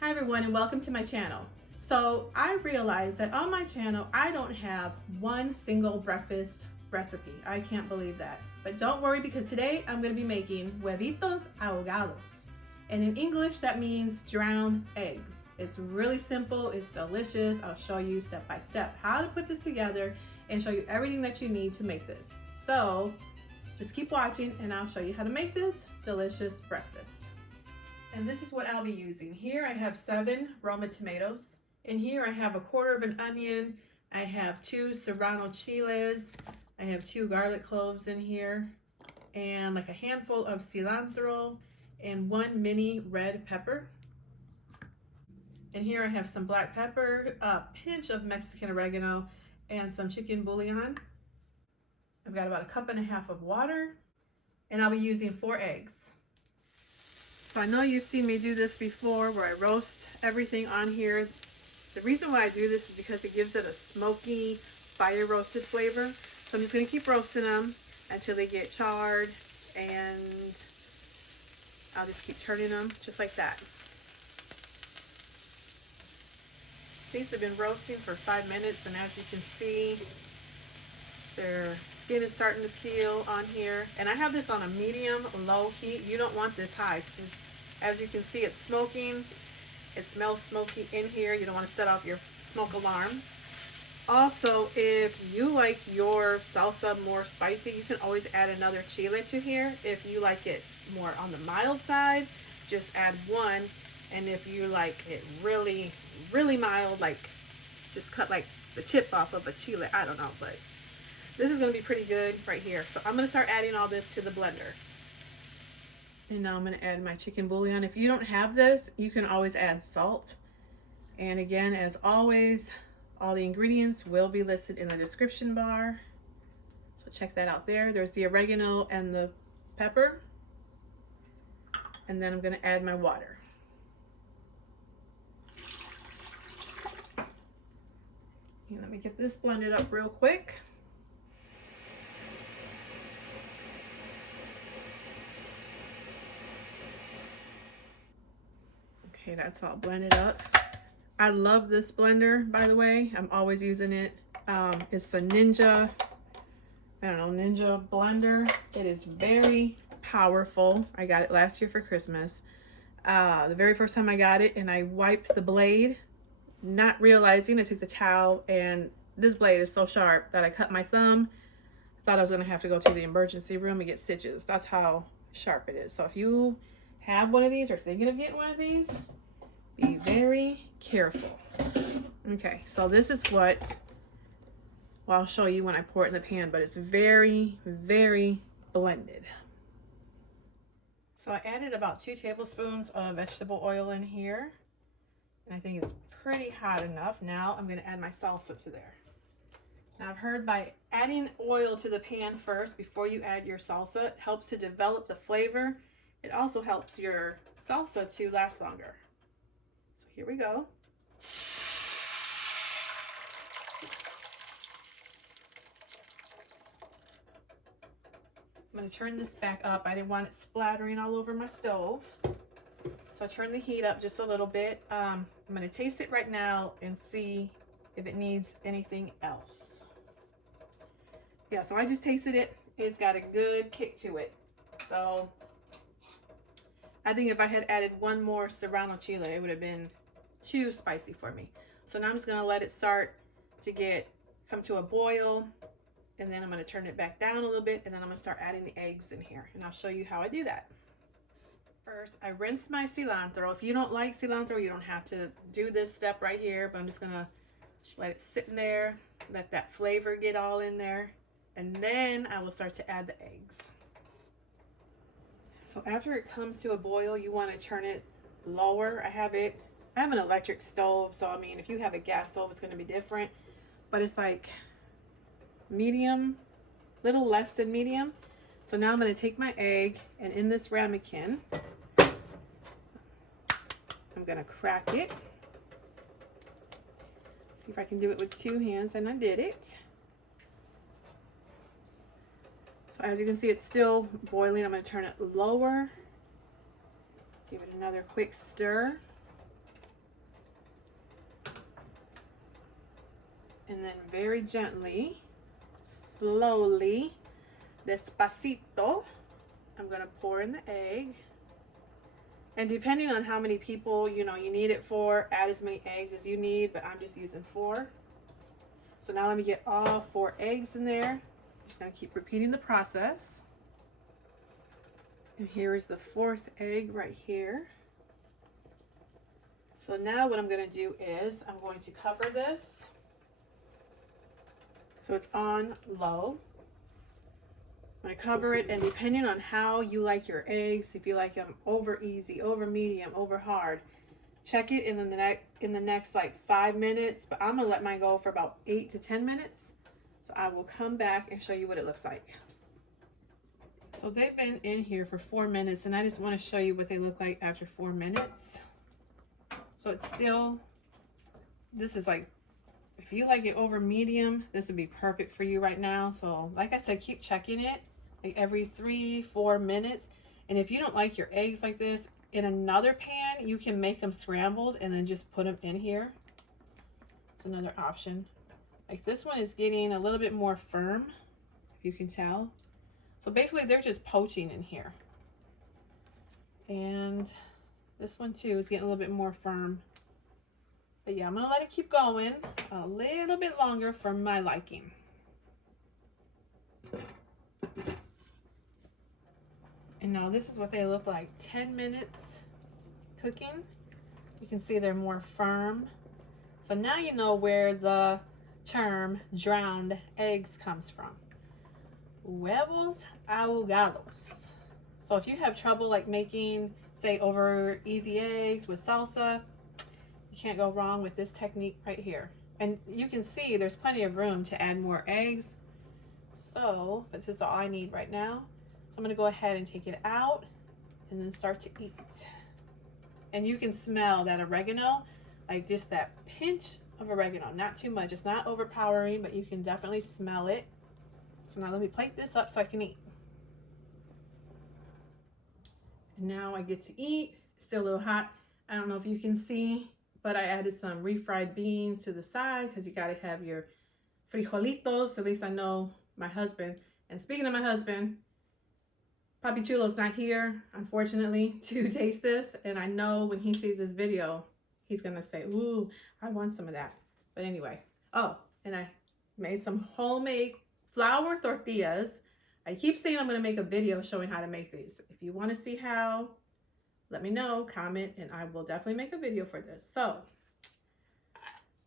Hi everyone and welcome to my channel. So I realized that on my channel I don't have one single breakfast recipe. I can't believe that. But don't worry, because today I'm going to be making huevitos ahogados. And in English that means drowned eggs. It's really simple, it's delicious. I'll show you step by step how to put this together and show you everything that you need to make this. So just keep watching and I'll show you how to make this delicious breakfast. And this is what I'll be using. Here I have 7 Roma tomatoes. In here I have 1/4 of an onion. I have 2 serrano chiles. I have 2 garlic cloves in here. And like a handful of cilantro and 1 mini red pepper. And here I have some black pepper, a pinch of Mexican oregano, and some chicken bouillon. I've got about 1.5 cups of water. And I'll be using 4 eggs. So I know you've seen me do this before where I roast everything on here. The reason why I do this is because it gives it a smoky, fire roasted flavor. So I'm just going to keep roasting them until they get charred, and I'll just keep turning them just like that. These have been roasting for 5 minutes, and as you can see, their skin is starting to peel on here. And I have this on a medium-low heat. You don't want this high, because as you can see, it's smoking. It smells smoky in here. You don't want to set off your smoke alarms. Also, if you like your salsa more spicy, you can always add another chile to here. If you like it more on the mild side, just add 1. And if you like it really, really mild, like just cut like the tip off of a chile, I don't know, but this is going to be pretty good right here. So I'm going to start adding all this to the blender. And now I'm going to add my chicken bouillon. If you don't have this, you can always add salt. And again, as always, all the ingredients will be listed in the description bar. So check that out there. There's the oregano and the pepper. And then I'm going to add my water. And let me get this blended up real quick. Okay, that's all blended up. I love this blender, by the way. I'm always using it. It's the Ninja blender. It is very powerful. I got it last year for Christmas. The very first time I got it, and I wiped the blade, not realizing I took the towel, and this blade is so sharp that I cut my thumb. I thought I was going to have to go to the emergency room and get stitches. That's how sharp it is. So if you have one of these or thinking of getting one of these, be very careful. Okay, so this is what, well, I'll show you when I pour it in the pan, but it's very, very blended. So I added about 2 tablespoons of vegetable oil in here, and I think it's pretty hot enough. Now I'm going to add my salsa to there. Now I've heard by adding oil to the pan first before you add your salsa, it helps to develop the flavor. It also helps your salsa to last longer. So here we go. I'm going to turn this back up. I didn't want it splattering all over my stove. So I turned the heat up just a little bit. I'm going to taste it right now and see if it needs anything else. Yeah, so I just tasted it. It's got a good kick to it. So I think if I had added 1 more serrano chile, it would have been too spicy for me. So now I'm just going to let it start to come to a boil, and then I'm going to turn it back down a little bit, and then I'm going to start adding the eggs in here, and I'll show you how I do that. First, I rinse my cilantro. If you don't like cilantro, you don't have to do this step right here, but I'm just going to let it sit in there, let that flavor get all in there, and then I will start to add the eggs. So after it comes to a boil, you want to turn it lower. I have an electric stove, so I mean, if you have a gas stove, it's going to be different, but it's like medium, little less than medium. So now I'm going to take my egg, and in this ramekin, I'm going to crack it. See if I can do it with 2 hands, and I did it. So as you can see, it's still boiling. I'm going to turn it lower. Give it another quick stir. And then very gently, slowly, despacito, I'm gonna pour in the egg. And depending on how many people, you need it for, add as many eggs as you need, but I'm just using 4. So now let me get all 4 eggs in there. I'm just gonna keep repeating the process. And here is the 4th egg right here. So now what I'm gonna do is I'm going to cover this so it's on low. I'm gonna cover it, and depending on how you like your eggs, if you like them over easy, over medium, over hard, check it in the next like 5 minutes, but I'm gonna let mine go for about 8 to 10 minutes. So I will come back and show you what it looks like. So they've been in here for 4 minutes, and I just want to show you what they look like after 4 minutes. So it's still, this is like, if you like it over medium, this would be perfect for you right now. So like I said, keep checking it like every 3-4 minutes. And if you don't like your eggs like this, in another pan, you can make them scrambled and then just put them in here. It's another option. Like this one is getting a little bit more firm, if you can tell. So basically they're just poaching in here. And this one too is getting a little bit more firm. But yeah, I'm gonna let it keep going a little bit longer for my liking. And now this is what they look like 10 minutes cooking. You can see they're more firm. So now you know where the term drowned eggs comes from. Huevos Ahogados. So if you have trouble like making, say, over easy eggs with salsa, you can't go wrong with this technique right here. And you can see there's plenty of room to add more eggs. So, but this is all I need right now. So I'm gonna go ahead and take it out and then start to eat. And you can smell that oregano, like just that pinch of oregano, not too much. It's not overpowering, but you can definitely smell it. So now let me plate this up so I can eat. And now I get to eat. It's still a little hot. I don't know if you can see, but I added some refried beans to the side because you got to have your frijolitos. At least I know my husband. And speaking of my husband, Papi Chulo's not here, unfortunately, to taste this. And I know when he sees this video, he's going to say, ooh, I want some of that. But anyway. Oh, and I made some homemade flour tortillas. I keep saying I'm going to make a video showing how to make these. If you want to see how, let me know, comment, and I will definitely make a video for this. So,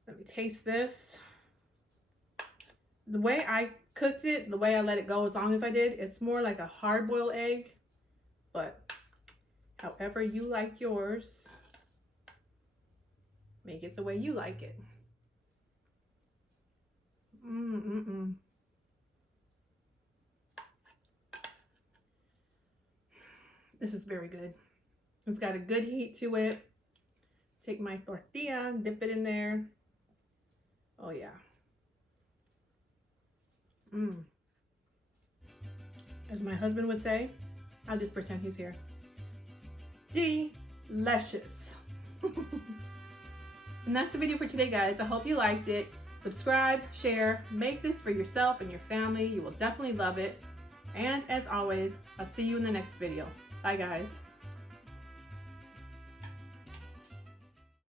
let me taste this. The way I cooked it, the way I let it go as long as I did, it's more like a hard-boiled egg. But however you like yours, make it the way you like it. This is very good. It's got a good heat to it. Take my tortilla, dip it in there. Oh yeah. As my husband would say, I'll just pretend he's here. Delicious. And that's the video for today, guys. I hope you liked it. Subscribe, share, make this for yourself and your family. You will definitely love it. And as always, I'll see you in the next video. Bye, guys.